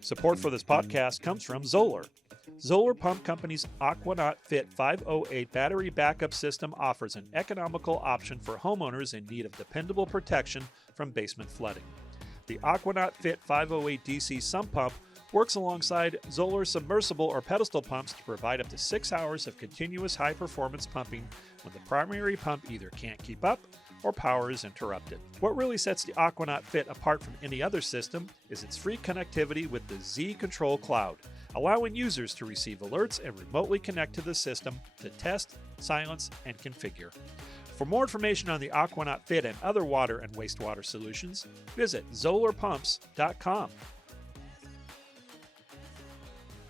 Support for this podcast comes from Zoeller. Zoeller Pump Company's Aquanot Fit 508 battery backup system offers an economical option for homeowners in need of dependable protection from basement flooding. The Aquanot Fit 508 DC sump pump works alongside Zoeller submersible or pedestal pumps to provide up to 6 hours of continuous high-performance pumping when the primary pump either can't keep up or power is interrupted. What really sets the Aquanot Fit apart from any other system is its free connectivity with the Z Control Cloud, allowing users to receive alerts and remotely connect to the system to test, silence, and configure. For more information on the Aquanot Fit and other water and wastewater solutions, visit zoellerpumps.com.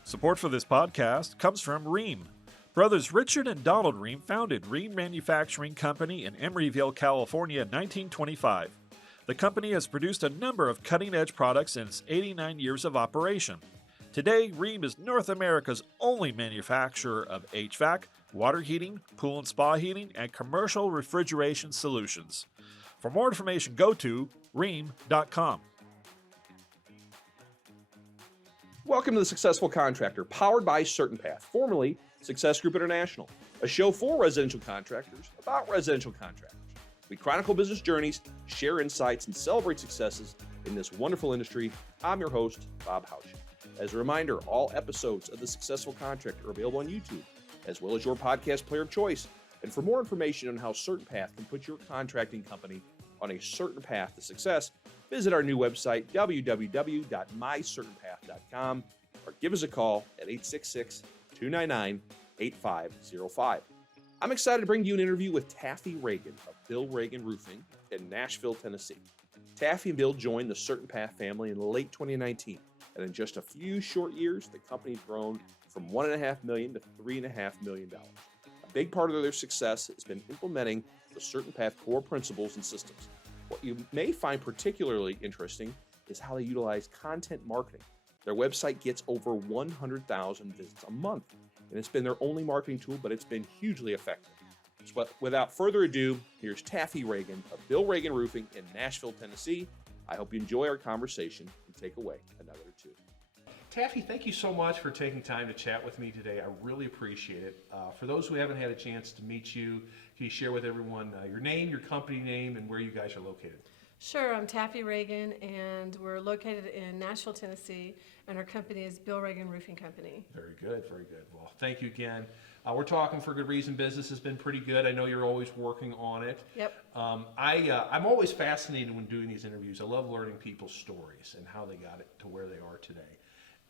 Support for this podcast comes from Rheem. Brothers Richard and Donald Rheem founded Rheem Manufacturing Company in Emeryville, California in 1925. The company has produced a number of cutting-edge products in its 89 years of operation. Today, Rheem is North America's only manufacturer of HVAC, water heating, pool and spa heating, and commercial refrigeration solutions. For more information, go to rheem.com. Welcome to The Successful Contractor, powered by CertainPath, formerly Success Group International, a show for residential contractors about residential contractors. We chronicle business journeys, share insights, and celebrate successes in this wonderful industry. I'm your host, Bob Hausch. As a reminder, all episodes of The Successful Contractor are available on YouTube, as well as your podcast player of choice. And for more information on how CertainPath can put your contracting company on a certain path to success, visit our new website, www.mycertainpath.com, or give us a call at 866-299-8505. I'm excited to bring you an interview with Taffy Ragan of Bill Ragan Roofing in Nashville, Tennessee. Taffy and Bill joined the CertainPath family in late 2019, and in just a few short years, the company's grown from $1.5 million to $3.5 million. A big part of their success has been implementing the CertainPath core principles and systems. What you may find particularly interesting is how they utilize content marketing. Their website gets over 100,000 visits a month, and it's been their only marketing tool, but it's been hugely effective. So without further ado, here's Taffy Ragan of Bill Ragan Roofing in Nashville, Tennessee. I hope you enjoy our conversation and take away a nugget or two. Taffy, thank you so much for taking time to chat with me today. I really appreciate it. For those who haven't had a chance to meet you, can you share with everyone your name, your company name, and where you guys are located? Sure, I'm Taffy Ragan, and we're located in Nashville, Tennessee, and our company is Bill Ragan Roofing Company. Very good, very good. Well, thank you again. We're talking for good reason. Business has been pretty good. I know you're always working on it. Yep. I'm always fascinated when doing these interviews. I love learning people's stories and how they got it to where they are today.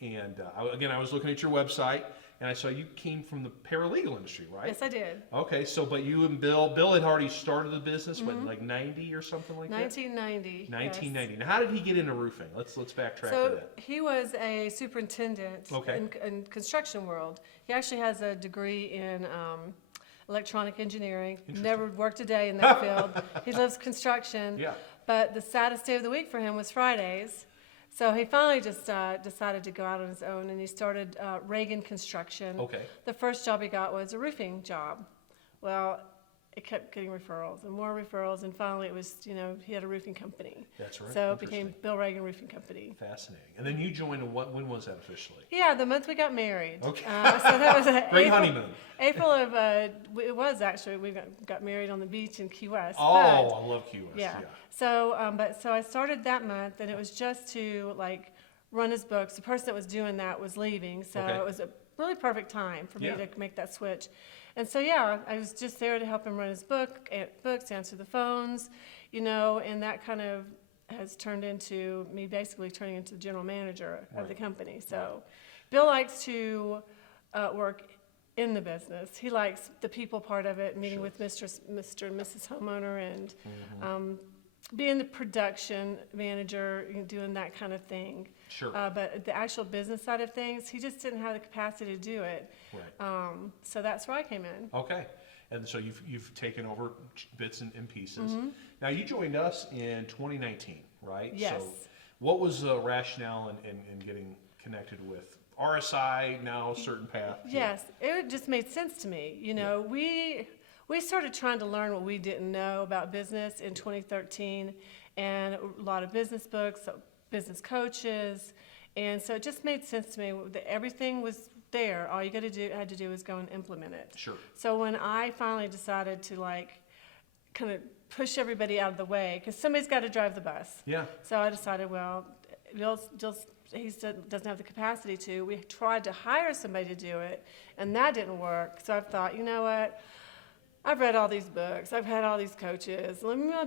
And I was looking at your website, and I saw you came from the paralegal industry, right? Yes, I did. Okay, so but you and Bill had already started the business, what, like 90 or something like 1990, that? 1990. Yes. Now, how did he get into roofing? Let's backtrack to that. He was a superintendent in construction world. He actually has a degree in electronic engineering. Never worked a day in that field. He loves construction. Yeah. But the saddest day of the week for him was Fridays. So he finally just decided to go out on his own, and he started Ragan Construction. Okay. The first job he got was a roofing job. Well, it kept getting referrals and more referrals, and finally it was, he had a roofing company. That's right. So it became Bill Ragan Roofing Company. Fascinating. And then you joined, when was that officially? Yeah, the month we got married. Okay. So that was great honeymoon. April of, it was actually, we got married on the beach in Key West. Oh, I love Key West, yeah. So, so I started that month, and it was just to run his books. The person that was doing that was leaving, so it was a really perfect time for me to make that switch. And so, I was just there to help him run his books, answer the phones, and that kind of has turned into me basically turning into the general manager of the company. So Bill likes to work in the business. He likes the people part of it, meeting with Mr. and Mrs. Homeowner, and being the production manager, doing that kind of thing. Sure. But the actual business side of things, he just didn't have the capacity to do it. Right. So that's where I came in. Okay. And so you've taken over bits and pieces. Mm-hmm. Now, you joined us in 2019, right? Yes. So what was the rationale in getting connected with RSI, now CertainPath? Yes, it just made sense to me. we started trying to learn what we didn't know about business in 2013, and a lot of business books, business coaches, and so it just made sense to me that everything was there. All you had to do was go and implement it. Sure. So when I finally decided to kind of push everybody out of the way, because somebody's got to drive the bus. Yeah. So I decided, well, he doesn't have the capacity to. We tried to hire somebody to do it, and that didn't work. So I thought, you know what? I've read all these books. I've had all these coaches. I'll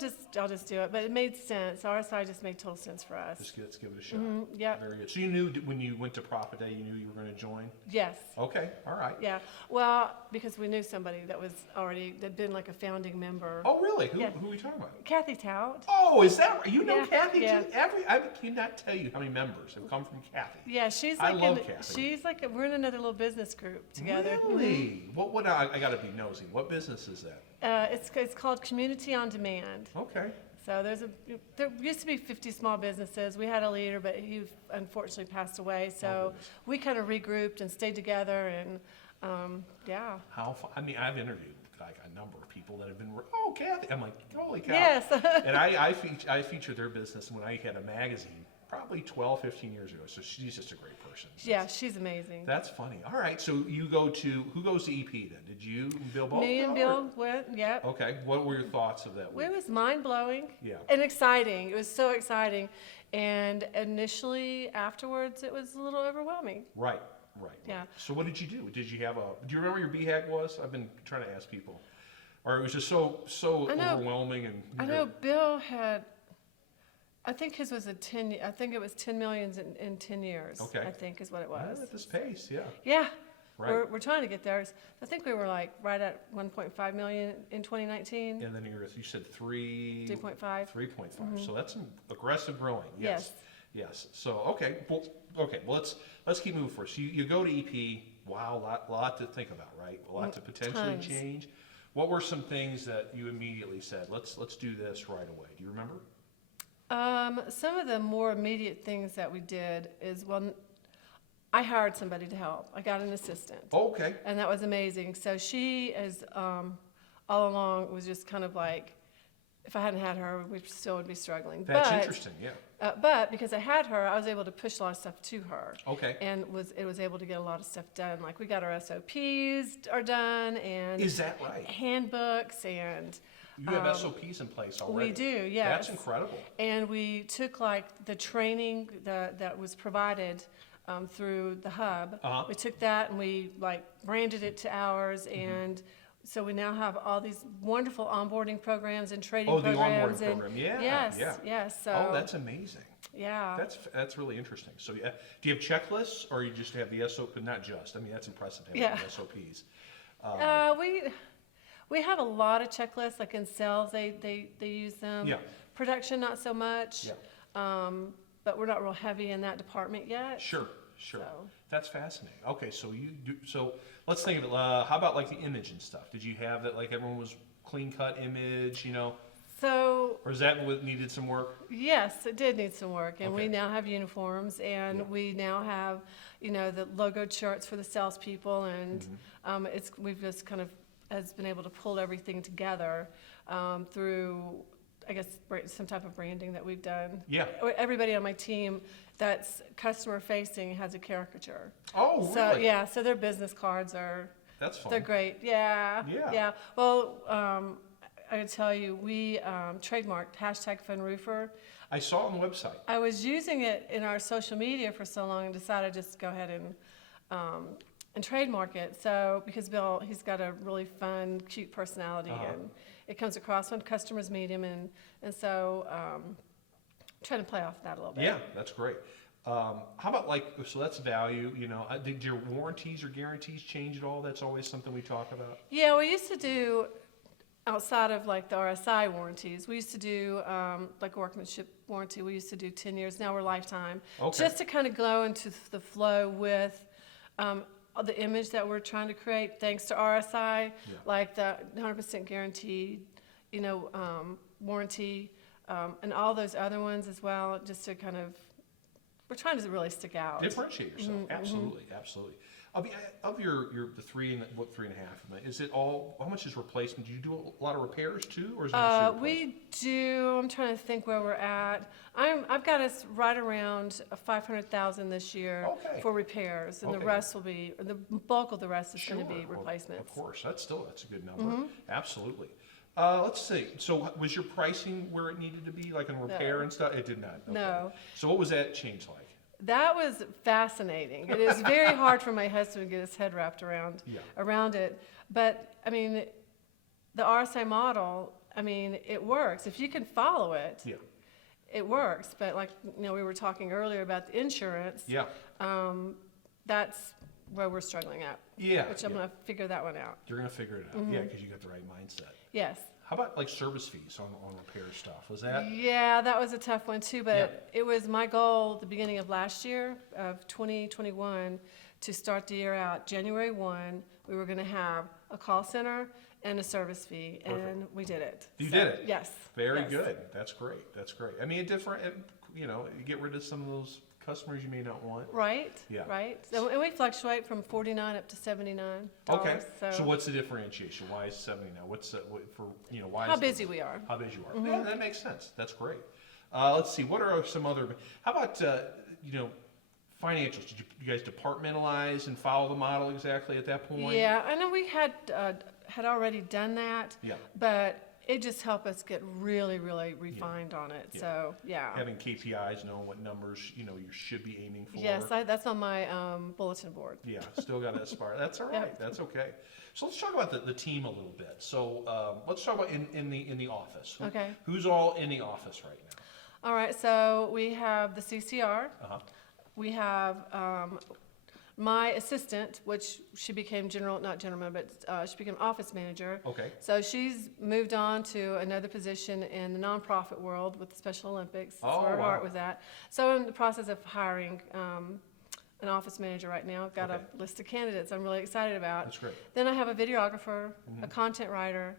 just do it. But it made sense. RSI just made total sense for us. Let's give it a shot. Yep. Very good. So you knew when you went to Profit Day, you knew you were going to join? Yes. Okay. All right. Yeah. Well, because we knew somebody that'd been like a founding member. Oh, really? Yeah. Who are we talking about? Kathy Tout. Oh, is that right? You know Yeah, Kathy yeah. too? I cannot tell you how many members have come from Kathy. Yeah, she's I like love Kathy. we're in another little business group together. Really? What I got to be nosy. What business is that? It's called Community on Demand. Okay. So there used to be 50 small businesses. We had a leader, but he unfortunately passed away. So we kind of regrouped and stayed together, and yeah. I mean, I've interviewed like a number of people that have been. Oh, Kathy! I'm like, holy cow! Yes. And I featured their business when I had a magazine, probably 12, 15 years ago. So she's just a great person. Yeah, she's amazing. That's funny. All right, so who goes to EP then? Did you and Bill both? Me and go, Bill went. Yep. Okay. What were your thoughts of that week? It was mind-blowing. Yeah. And exciting. It was so exciting. And initially, afterwards, it was a little overwhelming. Right. Yeah. So what did you do? Do you remember what your BHAG was? I've been trying to ask people. Or it was just so overwhelming and. I know Bill had. I think his was I think it was 10 million in 10 years. Okay. I think is what it was. Well, at this pace, yeah. Yeah. Right. We're trying to get there. I think we were like right at 1.5 million in 2019. And then you said 3.5. 3.5. So that's some aggressive growing. Yes. So well, let's keep moving first. You go to EP. Wow, lot to think about, right? A lot to potentially Tons. change. What were some things that you immediately said? Let's do this right away. Do you remember? Some of the more immediate things that we did is, I hired somebody to help. I got an assistant. Oh, okay. And that was amazing. So she is, all along, was just kind of like, if I hadn't had her, we still would be struggling. That's interesting, yeah. But because I had her, I was able to push a lot of stuff to her. Okay. And it was able to get a lot of stuff done. Like we got our SOPs are done, and Is that right? handbooks, and You have SOPs in place already. we do, yes. That's incredible. And we took like the training that was provided through the hub. Uh-huh. We took that and we like branded it to ours, and so we now have all these wonderful onboarding programs and training The programs. onboarding program. Yeah. Yes, Yeah. yes. So That's amazing. yeah. That's really interesting. So do you have checklists, or you just have the SOP? Not just. I mean, that's impressive to have the SOPs. We have a lot of checklists. Like in sales, they use them. Yeah. Production, not so much. Yeah. But we're not real heavy in that department yet. Sure. So. That's fascinating. Okay, so you do. So let's think of it. How about like the image and stuff? Did you have that? Like everyone was clean cut image, So or is that what needed some work? yes, it did need some work, and Okay. we now have uniforms, and we now have, the logoed shirts for the salespeople, and we've just kind of has been able to pull everything together through, I guess, some type of branding that we've done. Yeah. Everybody on my team that's customer facing has a caricature. Oh, really? So yeah, so their business cards are. That's fun. They're great. Yeah. Yeah. Well, I would tell you, we trademarked #FunRoofer. I saw it on the website. I was using it in our social media for so long and decided just to go ahead and trademark it. So because Bill, he's got a really fun, cute personality, and it comes across when customers meet him, and so trying to play off that a little bit. Yeah, that's great. How about so that's value, did your warranties or guarantees change at all? That's always something we talk about. Yeah, we used to do, outside of like the RSI warranties, we used to do like a workmanship warranty. We used to do 10 years. Now we're lifetime. Okay. Just to kind of go into the flow with the image that we're trying to create, thanks to RSI, like the 100% guaranteed, warranty, and all those other ones as well, just to kind of, we're trying to really stick out. Differentiate yourself. Absolutely. Of your the 3.5 million, is it all? How much is replacement? Do you do a lot of repairs too, or is it mostly replacement? Uh, We do. I'm trying to think where we're at. I've got us right around 500,000 this year Okay. for repairs, and the Okay. rest will be, the bulk of the rest is going to be Well, replacements. of course, that's a good number. Absolutely. Let's see. So was your pricing where it needed to be, like in repair No. and stuff? It did not. Okay. No. So what was that change like? That was fascinating. It is very hard for my husband to get his head wrapped around it. But I mean, the RSI model, I mean, it works. If you can follow it, it works. But like, we were talking earlier about the insurance. That's where we're struggling at. Which I'm going to figure that one out. You're going to figure it out. Yeah, because you got the right mindset. Yes. How about like service fees on repair stuff? Was that? Yeah, that was a tough one too, but it was my goal at the beginning of last year, of 2021, to start the year out. January 1, we were going to have a call center and a service fee, and we did it. You did it? Yes. Very yes. good. That's great. That's great. I mean, you get rid of some of those customers you may not want. Right. Yeah. Right. So, and we fluctuate from $49 up to $79. Okay. So what's the differentiation? Why is 79? What's why? How busy we are. How busy you are. Yeah, that makes sense. That's great. Let's see. What are some other? How about financials? Did you guys departmentalize and follow the model exactly at that point? Yeah, I know we had already done that. Yeah. But it just helped us get really, really refined on it. Yeah. So, yeah. Having KPIs, knowing what numbers you should be aiming for. Yes, that's on my bulletin board. Yeah, still got to aspire. That's all right. Yep. That's okay. So let's talk about the team a little bit. So let's talk about in the office. Okay. Who's all in the office right now? All right, so we have the CCR. Uh-huh. We have my assistant, which she became not general manager, but she became office manager. Okay. So she's moved on to another position in the nonprofit world with the Special Olympics. That's where her heart was at. So I'm in the process of hiring an office manager right now. I've got a list of candidates I'm really excited about. That's great. Then I have a videographer, a content writer,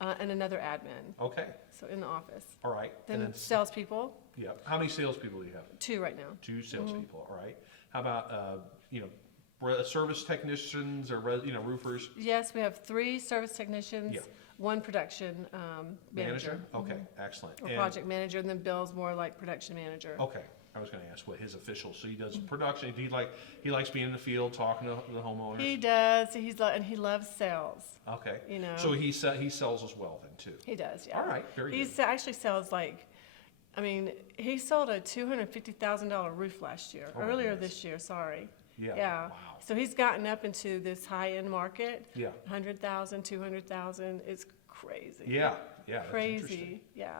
and another admin. Okay. So in the office. All right. Then salespeople. Yeah. How many salespeople do you have? 2 right now. 2 salespeople. All right. How about service technicians or roofers? Yes, we have 3 service technicians, Yeah. 1 production manager. Okay, excellent. Or project manager, and then Bill's more like production manager. Okay, I was going to ask what his official. So he does production. He likes being in the field, talking to the homeowners. He does. And he loves sales. Okay. So he sells as well then too. He does. Yeah. All right, very good. He actually sells he sold a $250,000 roof last year. Earlier this year. Sorry. Yeah. Wow. So he's gotten up into this high-end market. Yeah. 100,000, 200,000. It's crazy. Yeah. That's Crazy. interesting. Yeah.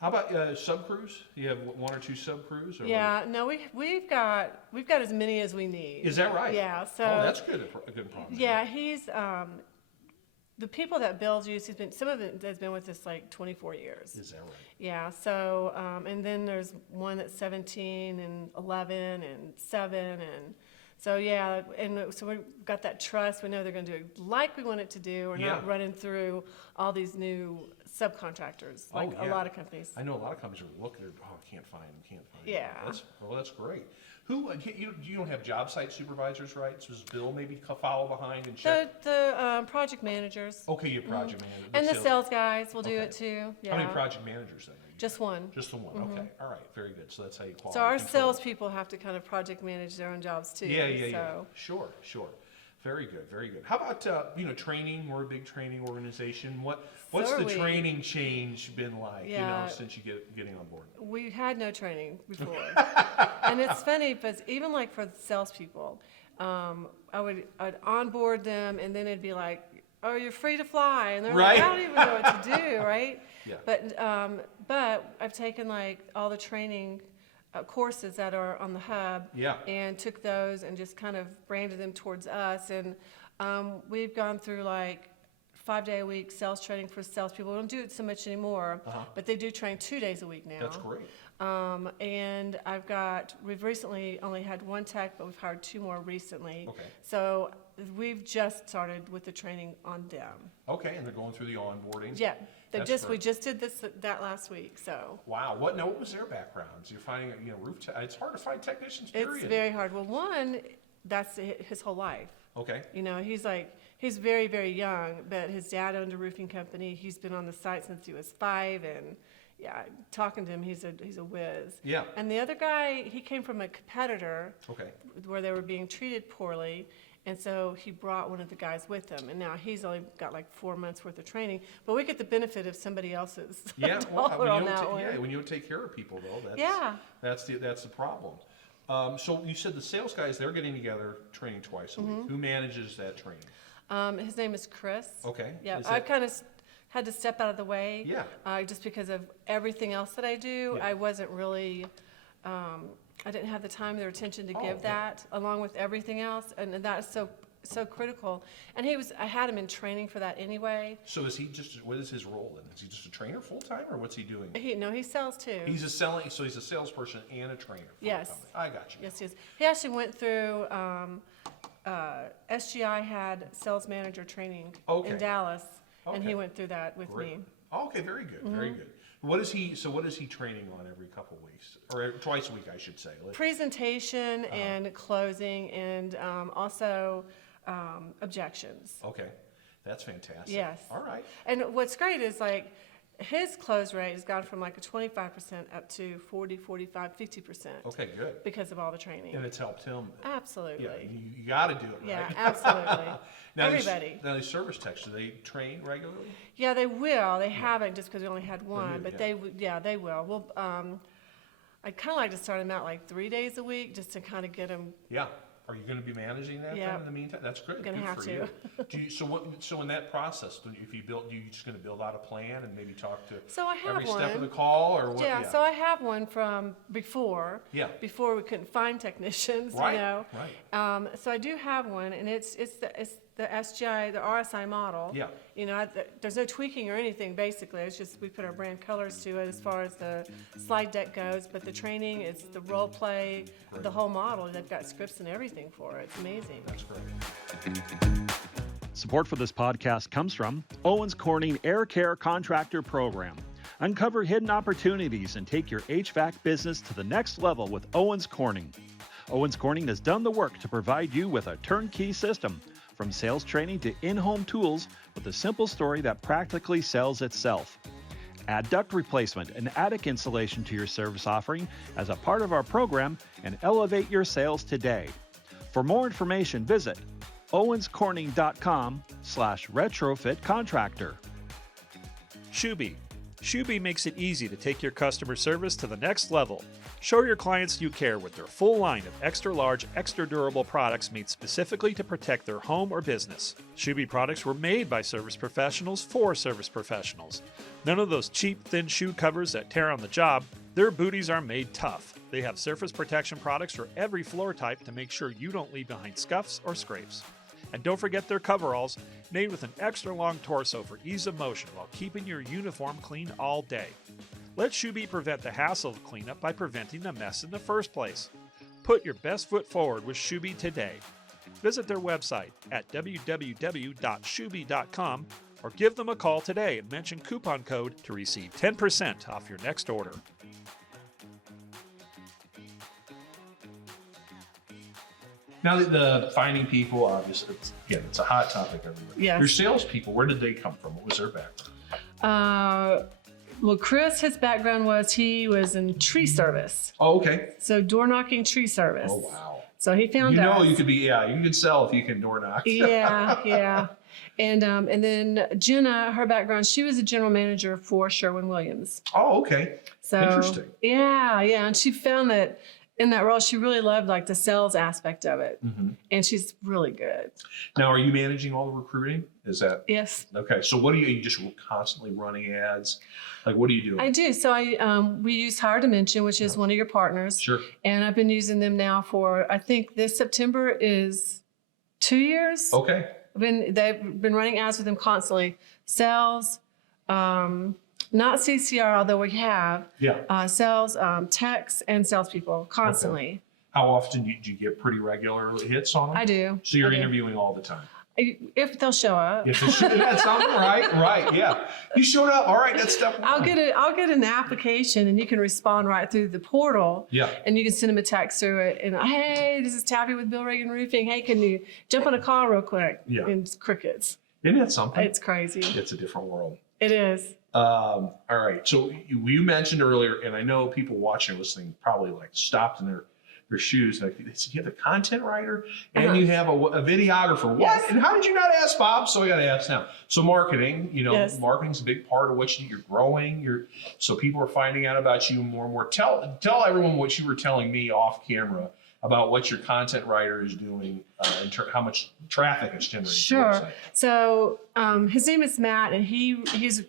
How about sub crews? You have 1 or 2 sub crews? Yeah. No, we've got as many as we need. Is that right? Yeah. So. Oh, that's good. A good problem. Yeah, he's the people that Bill's used. Some of it has been with us like 24 years. Is that right? Yeah. So and then there's one that's 17 and 11 and 7 and. So yeah, and so we've got that trust. We know they're going to do it like we want it to do. We're not running through all these new subcontractors like a lot of companies. I know a lot of companies are looking at, can't find them. Yeah. That's great. You don't have job site supervisors, right? So does Bill maybe follow behind and check? The project managers. Okay, you have project managers. And the sales guys will do it too. Yeah. How many project managers then? Just 1. Just the 1. Okay. All right. Very good. So that's how you qualify. So our salespeople have to kind of project manage their own jobs too. Yeah. Sure. Very good. How about training? We're a big training organization. What's the training change been like? Since you getting on board. We had no training before, and it's funny because even like for the salespeople, I'd onboard them, and then it'd be like, "Oh, you're free to fly," and they're like, "I don't even know what to do," right? Yeah. But I've taken like all the training courses that are on the hub, and took those and just kind of branded them towards us, and we've gone through like 5-day-a-week sales training for salespeople. We don't do it so much anymore, but they do train 2 days a week now. That's great. And we've recently only had 1 tech, but we've hired 2 more recently. Okay. So we've just started with the training on them. Okay, and they're going through the onboarding. Yeah, we great. just did that last week. So. Wow, what was their backgrounds? You're finding, it's hard to find technicians. Period. It's very hard. Well, one, that's his whole life. Okay. You know, he's very, very young, but his dad owned a roofing company. He's been on the site since he was 5, and yeah, talking to him, he's a whiz. Yeah. And the other guy, he came from a competitor. Okay. Where they were being treated poorly, and so he brought one of the guys with him, and now he's only got like 4 months worth of training. But we get the benefit of somebody else's dollar on that one. Yeah, when you don't take care of people, though, that's the problem. So you said the sales guys, they're getting together, training twice a week. Who manages that training? His name is Chris. Okay. Yeah, I kind of had to step out of the way. Yeah. Just because of everything else that I do, I wasn't really. I didn't have the time or attention to give that, along with everything else, and that is so critical. And I had him in training for that anyway. So is he what is his role then? Is he just a trainer full time, or what's he doing? He sells too. He's a salesperson and a trainer. Yes. For the company. I got you. Yes, yes. He actually went through SGI had sales manager training in Dallas, and he went through that with me. Oh, okay, very good, very good. What is he training on every couple of weeks, or twice a week, I should say? Presentation and closing, and also objections. Okay, that's fantastic. Yes. All right. And what's great is like his close rate has gone from like a 25% up to 40, 45, 50%. Okay, good. Because of all the training. And it's helped him. Absolutely. Yeah, you got to do it, right? Yeah, absolutely. Now Everybody. Now these service techs, do they train regularly? Yeah, they will. They haven't just because we only had one, but they will. Well, I'd kind of like to start them out like 3 days a week just to kind of get them. Yeah. Are you going to be managing that then in the meantime? That's great. Gonna have to. So in that process, if you you just going to build out a plan and maybe talk to So I have every one. step of the call, or what? Yeah, so I have one from before. Yeah. Before we couldn't find technicians, Right. you know. Right. So I do have one, and it's the SGI, the RSI model. Yeah. You know, there's no tweaking or anything, basically. It's just we put our brand colors to it as far as the slide deck goes. But the training, it's the role play, the whole model. They've got scripts and everything for it. It's amazing. That's great. Support for this podcast comes from Owens Corning Air Care Contractor Program. Uncover hidden opportunities and take your HVAC business to the next level with Owens Corning. Owens Corning has done the work to provide you with a turnkey system, from sales training to in-home tools, with a simple story that practically sells itself. Add duct replacement and attic insulation to your service offering as a part of our program and elevate your sales today. For more information, visit owenscorning.com/retrofitcontractor. Shuby. Shuby makes it easy to take your customer service to the next level. Show your clients you care with their full line of extra large, extra durable products made specifically to protect their home or business. Shuby products were made by service professionals for service professionals. None of those cheap, thin shoe covers that tear on the job. Their booties are made tough. They have surface protection products for every floor type to make sure you don't leave behind scuffs or scrapes. And don't forget their coveralls, made with an extra long torso for ease of motion while keeping your uniform clean all day. Let Shuby prevent the hassle of cleanup by preventing the mess in the first place. Put your best foot forward with Shuby today. Visit their website at www.shuby.com or give them a call today and mention coupon code to receive 10% off your next order. Now that the finding people, obviously, it's a hot topic everywhere. Yes. Your salespeople, where did they come from? What was their background? Well, Chris, his background was he was in tree service. Oh, okay. So door knocking tree service. Oh, wow. So he found us. You could be, you could sell if you can door knock. Yeah. And then Jenna, her background, she was a general manager for Sherwin-Williams. Oh, okay. So Interesting. Yeah. And she found that in that role, she really loved like the sales aspect of it. Mm-hmm. And she's really good. Now, are you managing all the recruiting? Is that? Yes. Okay. So what are you just constantly running ads? Like, what are you doing? I do. So we use Higher Dimension, which is one of your partners. Sure. And I've been using them now for, I think this September is 2 years. Okay. They've been running ads with them constantly. Sales, not CCR, although we have. Yeah. Sales, techs, and salespeople constantly. Okay. How often do you get pretty regular hits on them? I do. So you're I do. interviewing all the time? If they'll show up. If it's that's something, right, yeah. You showed up. All right, that's step one. I'll get an application, and you can respond right through the portal. Yeah. And you can send them a text through it. And hey, this is Taffy with Bill Reagan Roofing. Hey, can you jump on a call real quick? Yeah. And it's crickets. Isn't that something? It's crazy. It's a different world. It is. All right. So you mentioned earlier, and I know people watching or listening probably like stopped in their shoes. Like, they said, you have a content writer and you have a videographer. What? Yes. And how did you not ask Bob? So I got to ask now. So marketing, Yes. marketing's a big part of what you're growing. So people are finding out about you more and more. Tell everyone what you were telling me off camera about what your content writer is doing and how much traffic it's generating. Sure. So his name is Matt, and he's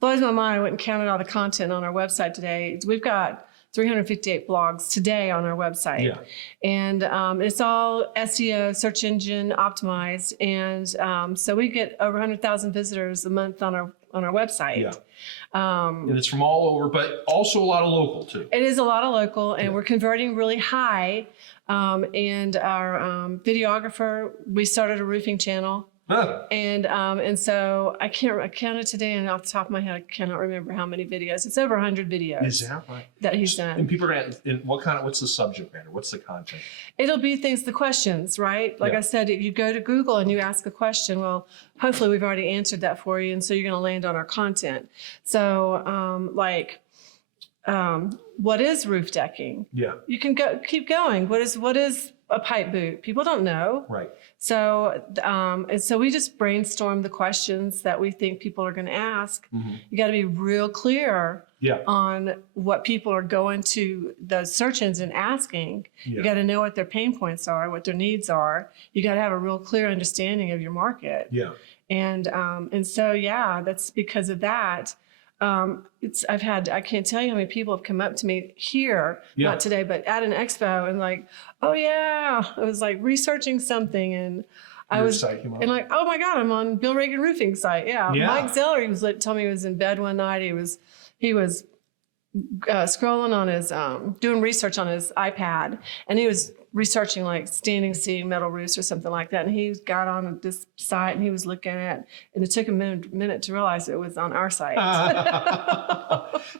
blows my mind. I went and counted all the content on our website today. We've got 358 blogs today on our website. Yeah. And it's all SEO, search engine optimized. And so we get over 100,000 visitors a month on our website. Yeah. And it's from all over, but also a lot of local too. It is a lot of local, and we're converting really high. And our videographer, we started a roofing channel. Huh. And so I counted today, and off the top of my head, I cannot remember how many videos. It's over 100 videos. Is that right? That he's done. And people are at, what's the subject matter? What's the content? It'll be the questions, right? Like Yeah. I said, if you go to Google and you ask a question, well, hopefully we've already answered that for you. And so you're going to land on our content. So what is roof decking? Yeah. You can keep going. What is a pipe boot? People don't know. Right. So, and so we just brainstorm the questions that we think people are going to ask. Mm-hmm. You got to be real clear Yeah. on what people are going to the search engine asking. Yeah. You got to know what their pain points are, what their needs are. You got to have a real clear understanding of your market. Yeah. And so, yeah, that's because of that. I can't tell you how many people have come up to me here, Yeah. not today, but at an expo, and like, oh yeah, I was like researching something, and Your site came up? and like, oh my God, I'm on Bill Reagan Roofing site. Yeah. Yeah. Mike Zoeller, told me he was in bed one night. He was scrolling on his, doing research on his iPad, and he was researching like standing seam metal roofs or something like that. And he got on this site and he was looking at, and it took a minute to realize it was on our site.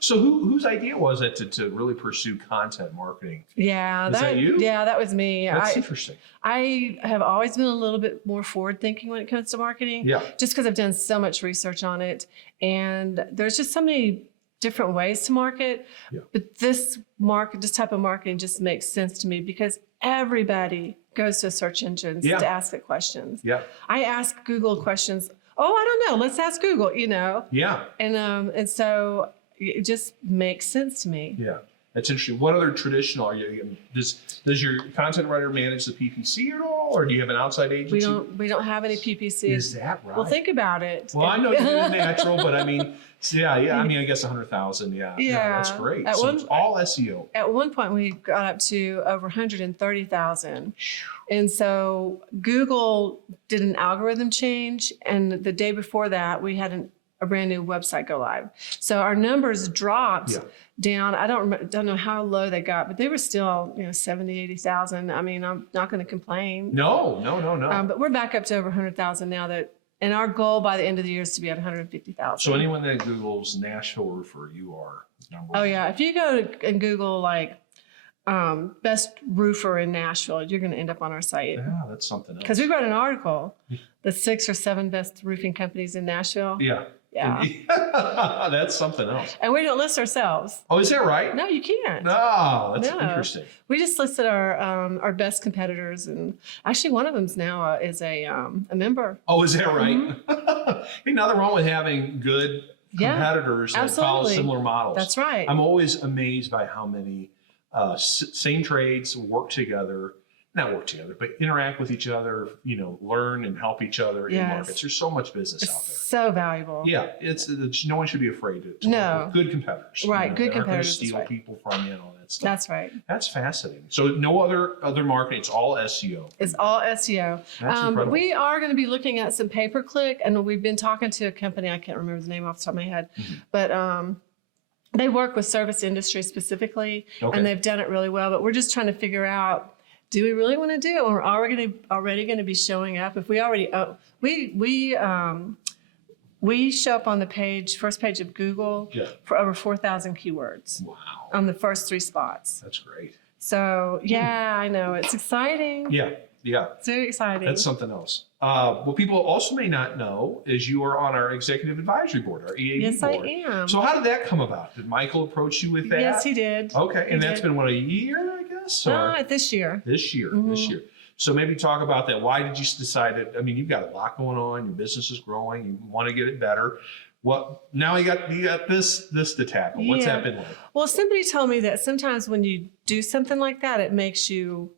So whose idea was it to really pursue content marketing? Yeah. Was that you? Yeah, that was me. That's interesting. I have always been a little bit more forward thinking when it comes to marketing. Yeah. Just because I've done so much research on it. And there's just so many different ways to market. Yeah. But this type of marketing just makes sense to me because everybody goes to search engines Yeah. to ask it questions. Yeah. I ask Google questions. Oh, I don't know. Let's ask Google, Yeah. And so it just makes sense to me. Yeah. That's interesting. What other traditional are you? Does your content writer manage the PPC at all, or do you have an outside agency? We don't have any PPCs. Is that right? Well, think about it. Well, I know you're natural, but I mean, yeah. I mean, I guess 100,000. Yeah. Yeah. That's great. At So one- it's all SEO. At one point, we got up to over 130,000. And so Google did an algorithm change. And the day before that, we had a brand new website go live. So our numbers dropped down. I don't know how low they got, but they were still, 70, 80,000. I mean, I'm not going to complain. No. But we're back up to over 100,000 now and our goal by the end of the year is to be at 150,000. So anyone that Googles Nashville roofer, you are number one. Oh yeah. If you go and Google best roofer in Nashville, you're going to end up on our site. Yeah, that's something else. Because we wrote an article, the 6 or 7 best roofing companies in Nashville. Yeah. Yeah. That's something else. And we don't list ourselves. Oh, is that right? No, you can't. No, that's No. interesting. We just listed our best competitors, and actually one of them's now is a member. Oh, is that right? Ain't nothing wrong with having good Yeah, competitors that follow absolutely. similar models. That's right. I'm always amazed by how many same trades not work together, but interact with each other, learn and help each other in Yes. markets. There's so much business out there. So valuable. Yeah, it's no one should be afraid to No. work with good competitors. Right, good that aren't gonna competitors, that's steal right. people from you and all that stuff. That's right. That's fascinating. So no other marketing. It's all SEO. It's all SEO. That's incredible. We are going to be looking at some pay-per-click, and we've been talking to a company, I can't remember the name off the top of my head, Mm-hmm. but they work with service industry specifically, Okay. and they've done it really well. But we're just trying to figure out do we really want to do it? We're already going to be showing up. If we already, we show up on the first page of Google for over 4,000 keywords. Wow. On the first 3 spots. That's great. So yeah, I know, it's exciting. Yeah. It's very exciting. That's something else. What people also may not know is you are on our executive advisory board, our EAB yes, board. I am. So how did that come about? Did Michael approach you with that? Yes, he did. Okay, He and that's did. been, what, a year, I guess? Or This year. this year. So maybe talk about that. Why did you decide that? I mean, you've got a lot going on. Your business is growing. You want to get it better. Now you got this to tackle. What's that been like? Well, somebody told me that sometimes when you do something like that, it makes you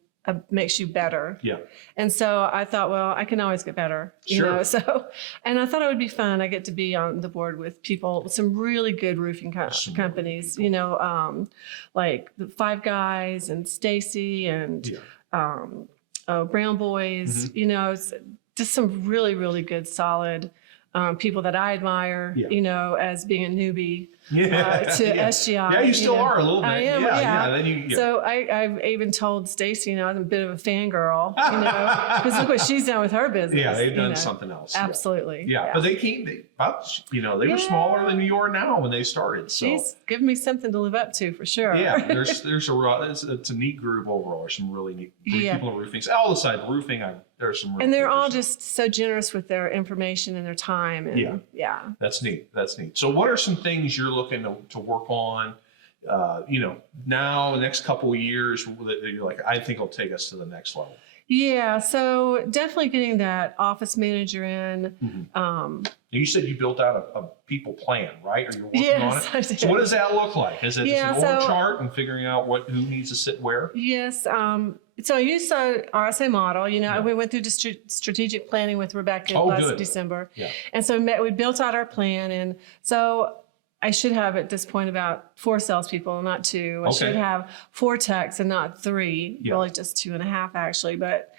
better. Yeah. And so I thought, well, I can always get better, you know. So, and I thought it would be fun. I get to be on the board with people, some really good roofing companies, you know, like the Five Guys and Stacy and Brown Boys, you know, just some really, really good, solid people that I admire, you know, as being a newbie to SGI. Yeah, you still are a little bit. I am, Then So I've even told Stacy, you know, I'm a bit of a fangirl, you know, because look what she's done with her business. Yeah, they've done something else. Absolutely. Yeah, but they were smaller than you are now when they started. So. She's given me something to live up to for sure. Yeah, it's a neat group overall. There's some really neat people in roofing. All the side roofing, there's some. And they're all just so generous with their information and their time. And That's neat. So what are some things you're looking to work on, you know, now, the next couple of years that you're like, I think will take us to the next level? Yeah, so definitely getting that office manager in. You said you built out a people plan, right? Or you're working on it? I did. So what does that look like? Is it an org so, chart and figuring out who needs to sit where? Yes. So I used the RSA model. You know, we went through the strategic planning with Rebecca last December. Yeah. And so we built out our plan. And so I should have at this point about 4 salespeople, not 2. I should have 4 techs and not 3, really just 2.5 actually. But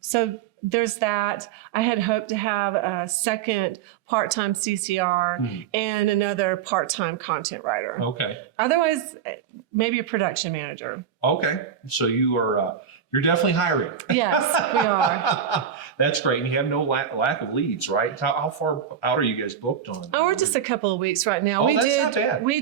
so there's that. I had hoped to have a second part-time CCR and another part-time content writer. Okay. Otherwise, maybe a production manager. Okay. So you're definitely hiring. Yes, we are. That's great. And you have no lack of leads, right? How far out are you guys booked on? Oh, we're just a couple of weeks right now. Oh, that's not bad. We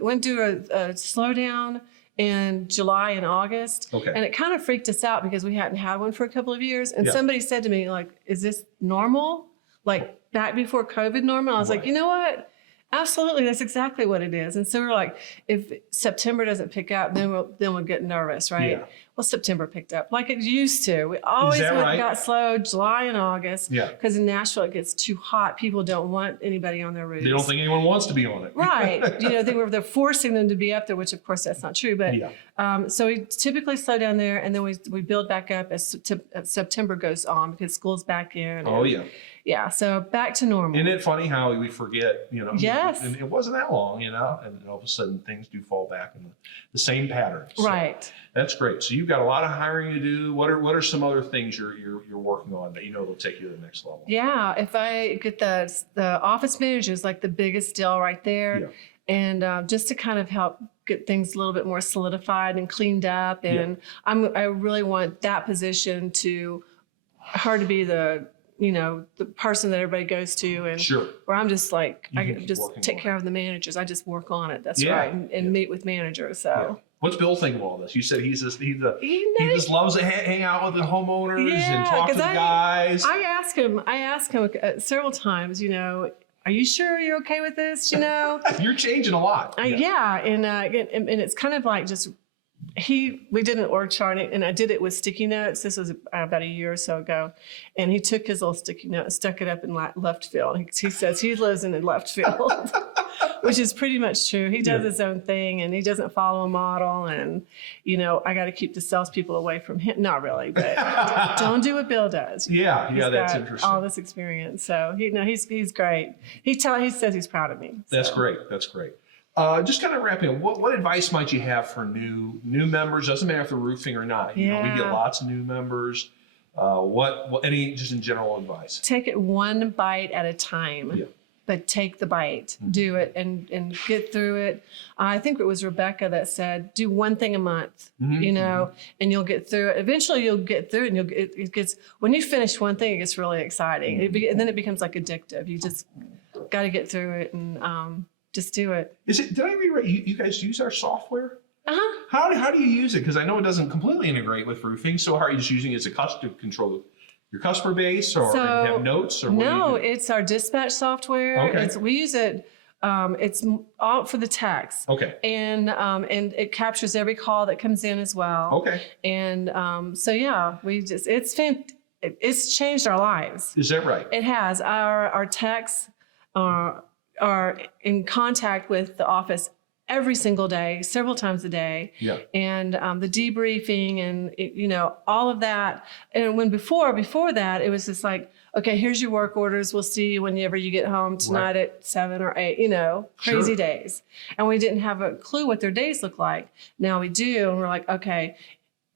went through a slowdown in July and August. Okay. And it kind of freaked us out because we hadn't had one for a couple of years. And somebody said to me, like, is this normal? Like back before COVID normal? I was like, you know what? Absolutely, that's exactly what it is. And so we're like, if September doesn't pick up, then we'll get nervous, right? Yeah. Well, September picked up like it used to. We always got slow July and August because in Nashville it gets too hot. People don't want anybody on their roofs. They don't think anyone wants to be on it. Right. You know, they're forcing them to be up there, which of course that's not true. But so we typically slow down there, and then we build back up as September goes on because school's back in. Yeah, so back to normal. Isn't it funny how we forget, you know? Yes. And it wasn't that long, you know, and all of a sudden things do fall back in the same pattern. So right. That's great. So you've got a lot of hiring to do. What are some other things you're working on that you know will take you to the next level? Yeah, if I get the office manager is like the biggest deal right there. Yeah. And just to kind of help get things a little bit more solidified and cleaned up. And I really want that position to her to be the person that everybody goes to, and where I'm just like, I just take care of the managers. I just work on it. That's right. And meet with managers. So what's Bill think of all this? You said he just loves to hang out with the homeowners and talk to the guys. I ask him several times, you know, are you sure you're okay with this? You know, you're changing a lot. And it's kind of like just, we did an org chart, and I did it with sticky notes. This was about a year or so ago. And he took his little sticky note and stuck it up in left field. He says he lives in left field, which is pretty much true. He does his own thing, and he doesn't follow a model. And, you know, I got to keep the salespeople away from him. Not really, but don't do what Bill does. Yeah, that's interesting. All this experience. So, he's great. He says he's proud of me. So. That's great. Just kind of wrapping up, what advice might you have for new members? Doesn't matter if they're roofing or not. You know, we get lots of new members. Any just in general advice? Take it one bite at a time. Yeah. but take the bite, do it and get through it. I think it was Rebecca that said, do one thing a month, you know, and you'll get through it. Eventually you'll get through it, and it gets, when you finish one thing, it gets really exciting. And then it becomes like addictive. You just got to get through it and just do it. Did I read right? You guys use our software? Uh-huh. How do you use it? Because I know it doesn't completely integrate with roofing. So how are you just using it as a custom control your customer base, or So, have notes, or what no, do you do? it's our dispatch software. Okay. We use it. It's all for the techs. Okay. And it captures every call that comes in as well. Okay. And so yeah, it's changed our lives. Is that right? It has. Our techs are in contact with the office every single day, several times a day. Yeah. And the debriefing and, you know, all of that. And when before that, it was just like, okay, here's your work orders. We'll see you whenever you get home tonight at 7 or 8, you know, crazy days. And we didn't have a clue what their days look like. Now we do. And we're like, okay,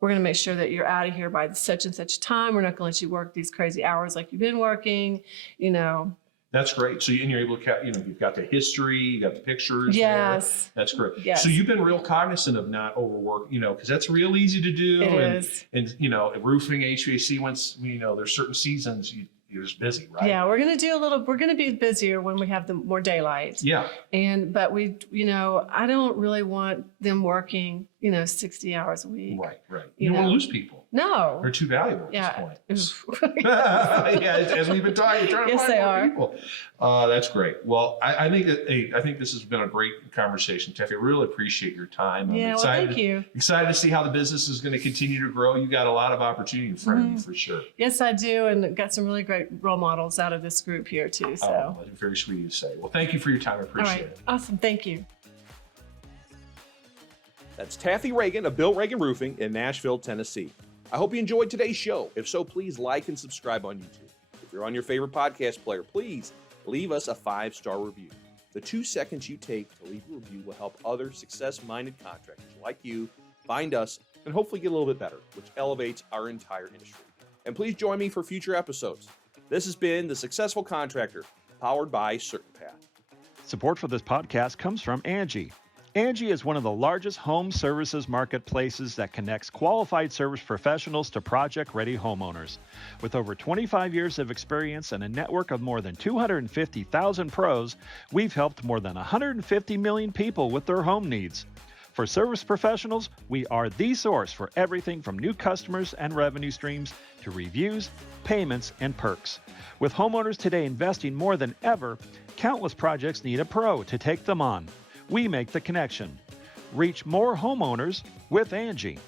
we're going to make sure that you're out of here by such and such time. We're not going to let you work these crazy hours like you've been working, you know. That's great. So you're able to, you know, you've got the history, you got the pictures. Yes. There. That's great. Yes. So you've been real cognizant of not overwork, you know, because that's real easy to do. It and, is. And, you know, roofing, HVAC, once, you know, there's certain seasons you're just busy, right? Yeah, we're going to be busier when we have more daylight. Yeah. But we, you know, I don't really want them working, you know, 60 hours a week. Right. You don't want to lose people. No. They're too valuable at Yeah. this point. Yeah, as we've been talking, you're trying to Yes, find they more are. people. That's great. Well, I think this has been a great conversation, Tiffany. I really appreciate your time. Yeah, well, thank you. Excited to see how the business is going to continue to grow. You got a lot of opportunity in front of you for sure. Yes, I do, and got some really great role models out of this group here too. So, Very sweet of you to say. Well, thank you for your time. I all appreciate right, it. awesome, thank you. That's Taffy Ragan of Bill Ragan Roofing in Nashville, Tennessee. I hope you enjoyed today's show. If so, please like and subscribe on YouTube. If you're on your favorite podcast player, please leave us a 5-star review. The 2 seconds you take to leave a review will help other success-minded contractors like you find us and hopefully get a little bit better, which elevates our entire industry. And please join me for future episodes. This has been The Successful Contractor, powered by CertainPath. Support for this podcast comes from Angie. Angie is one of the largest home services marketplaces that connects qualified service professionals to project-ready homeowners. With over 25 years of experience and a network of more than 250,000 pros, we've helped more than 150 million people with their home needs. For service professionals, we are the source for everything from new customers and revenue streams to reviews, payments, and perks. With homeowners today investing more than ever, countless projects need a pro to take them on. We make the connection. Reach more homeowners with Angie.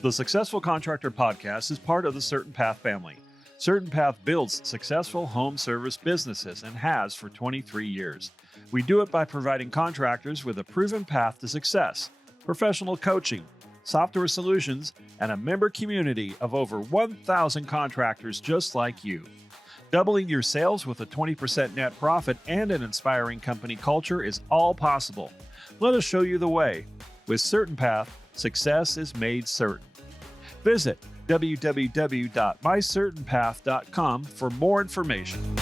The Successful Contractor Podcast is part of the CertainPath family. CertainPath builds successful home service businesses and has for 23 years. We do it by providing contractors with a proven path to success, professional coaching, software solutions, and a member community of over 1,000 contractors just like you. Doubling your sales with a 20% net profit and an inspiring company culture is all possible. Let us show you the way. With CertainPath, success is made certain. Visit www.mycertainpath.com for more information.